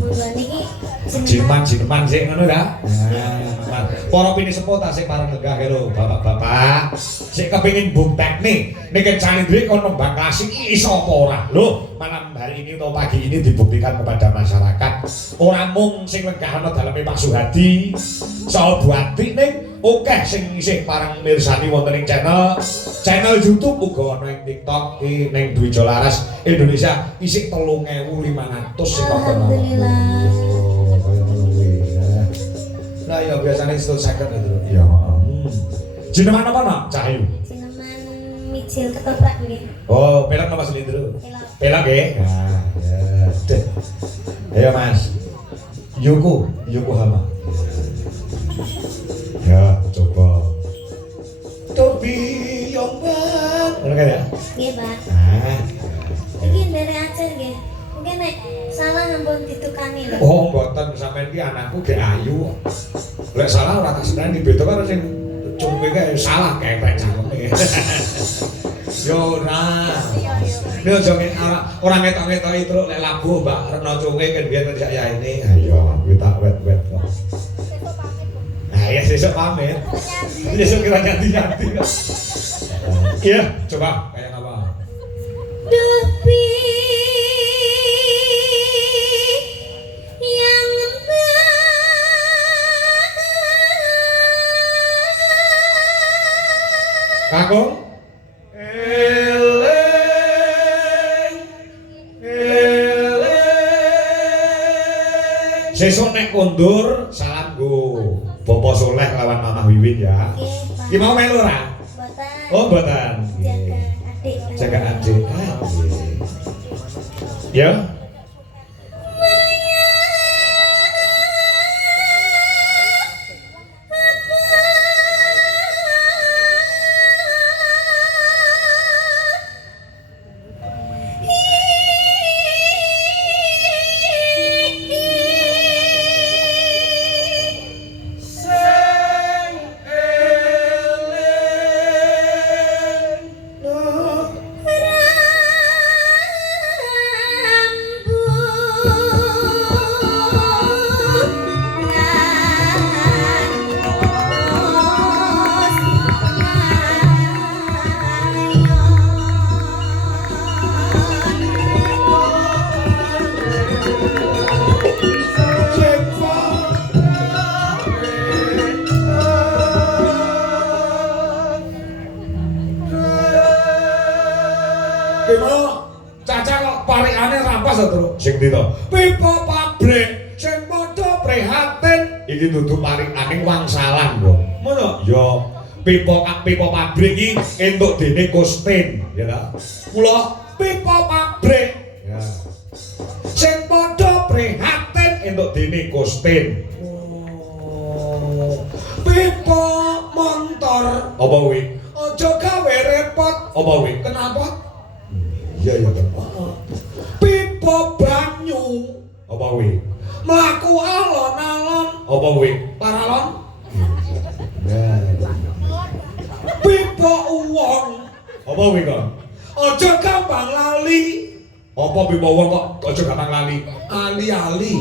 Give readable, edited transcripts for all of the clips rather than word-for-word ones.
Monggo niki Jineman sik ngono ta. Nah, para pinisepuh tasih pareng lenggah karo bapak-bapak. Sik kepengin buktekne nek Calindri kon nembang klasik iso apa ora. Lho, malam hari ini atau pagi ini dibuktikan kepada masyarakat. Ora mung sing lenggah ana daleme Pak Suhadi, saha Buati ning akeh sing isih pareng mirsani wonten ing channel YouTube uga ana ing TikTok ning Dwi Jolaras Indonesia isih 3.500 sing nonton. Alhamdulillah. Nah ya biasanya itu second itu. Iya. Jenengan apa nak? Cahyu. Cineman micil ketoprak nggih. Oh, pelak nama selindro. Pelak nggih. Nah, ya. Deh. Ayo Mas. Yokohama. Ya, coba. Tobi Yongbang. Ngono kan ya? Nggih, Pak. Nah. Iki ndere acer nggih. Mungkin nek salah ampun ditukani lho. Oh, mboten sampean iki anakku ge ayu. Lek salah ora tak seneni beda karo sing cungke kae salah kepek cangkeme. Yo ora. Yo jane ora ngetok-ngetoki truk lek labuh Mbak Rena cungke kan biyen sak ya ini. Ayo, kuwi tak wet-wet kok. Nah, ya sesuk pamit. Sesuk kira ganti-ganti. Iya, coba kayak apa? Dupi Kakung sesuk nek kondur salam go Bapak Soleh lawan Mamah Wiwin ya. Ki mau melu ora? Mboten. Oh, mboten. Jaga adik. Jaga adik. Ya. Sing dito pipa pabrik sing padha prihatin iki dudu parikaning wangsalan kok ngono ya pipa pabrik iki entuk dene Kustin ya ta kula pipa pabrik ya sing padha prihatin entuk dene Kustin pipa montor apa kuwi aja gawe repot apa kuwi kenapa iya ya pipa banyu apa kuwi mlaku alon-alon apa kuwi paralon pipa uwong apa kuwi kok aja gampang lali apa pipa uwong kok aja gampang lali ali-ali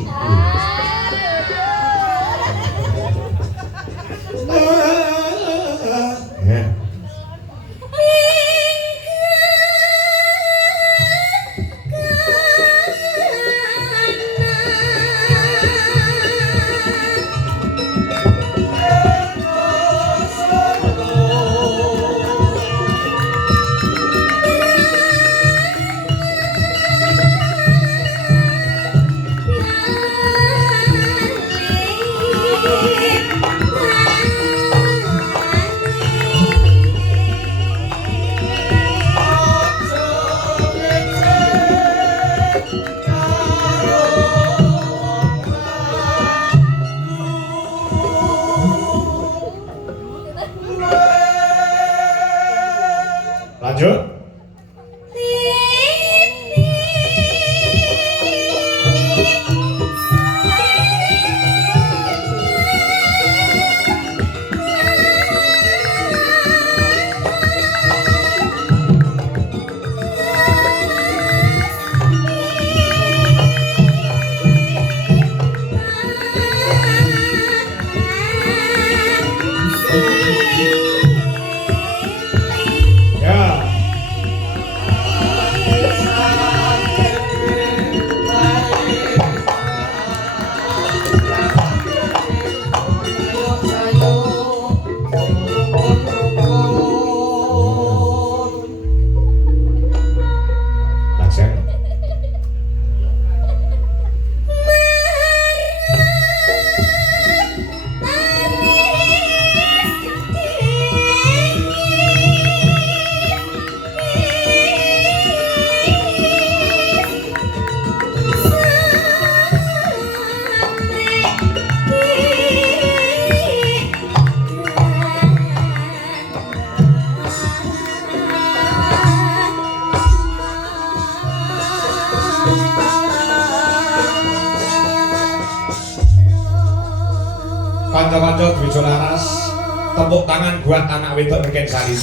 Kanca-kanca Dwijo Laras, tepuk tangan buat anak wedok Niken Salindri.